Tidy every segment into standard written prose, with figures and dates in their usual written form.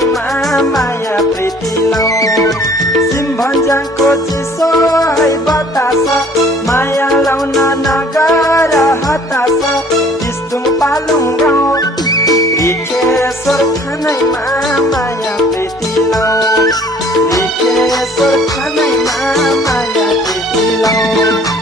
खानैमा माया प्रीति लौ सिम भन्ज्याङको चिसो है बतास माया लाउन नगर हतास तिस्तुङ पालुङ गाउँ रिखेश्वर खानैमा माया प्रीति लौ रिखेश्वर खानैमा माया प्रीति लौ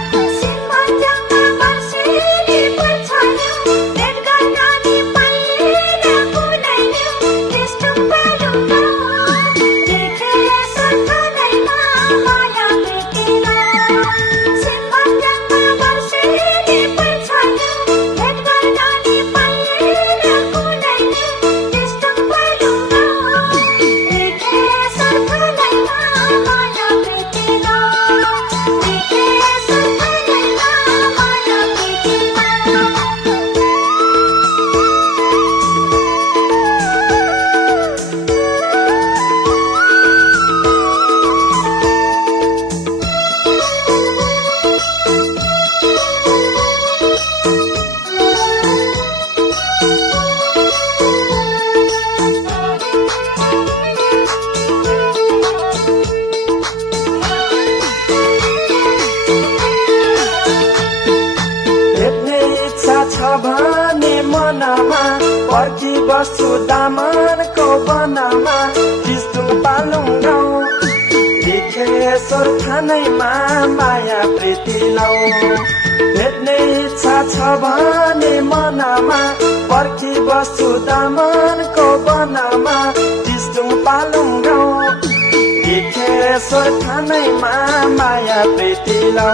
भने मनमा पर्खी बस्छु दामनको वनमा तिस्तुङ पालुङ गाउँ रिखेश्वर खानैमा माया प्रीति लौ भेट्ने इच्छा छ भने मनमा पर्खी बस्छु दामनको वनमा तिस्तुङ पालुङ गाउँ रिखेश्वर खानैमा माया प्रीति लौ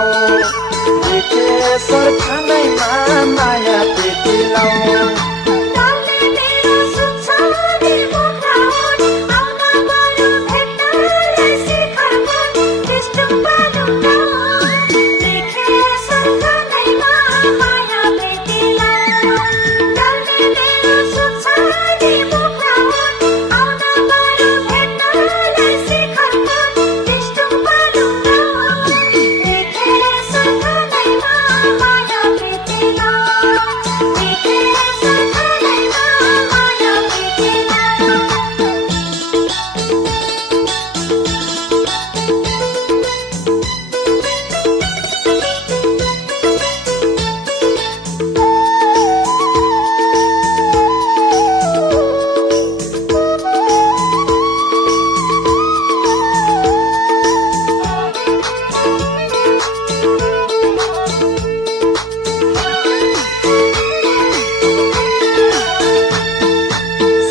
रिखेश्वर खानैमा माया प्रीति लौ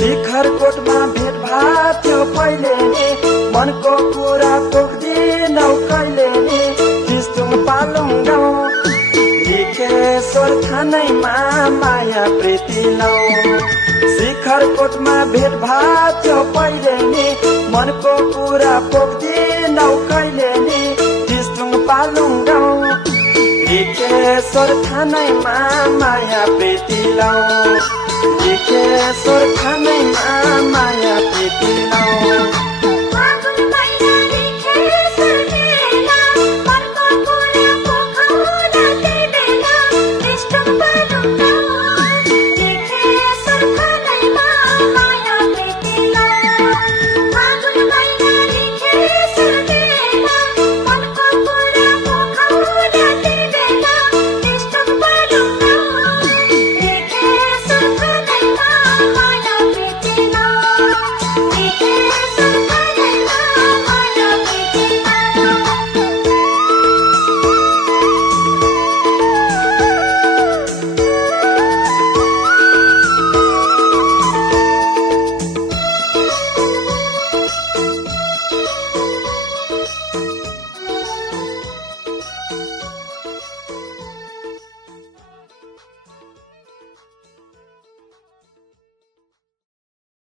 शिखरकोटमा भेट भात थियो पहिले नि मनको कुरा पोख्दिनौ कहिले नि तिस्तुङ पालुङ गाउँ रिखेश्वर खानैमा माया प्रीति लौ शिखरकोटमा भेट भात थियो पहिले नि मनको कुरा पोख्दिनौ कहिले नि तिस्तुङ पालुङ गाउँ रिखेश्वर खानैमा माया प्रीति लौ रिखेश्वर खानैमा माया प्रीति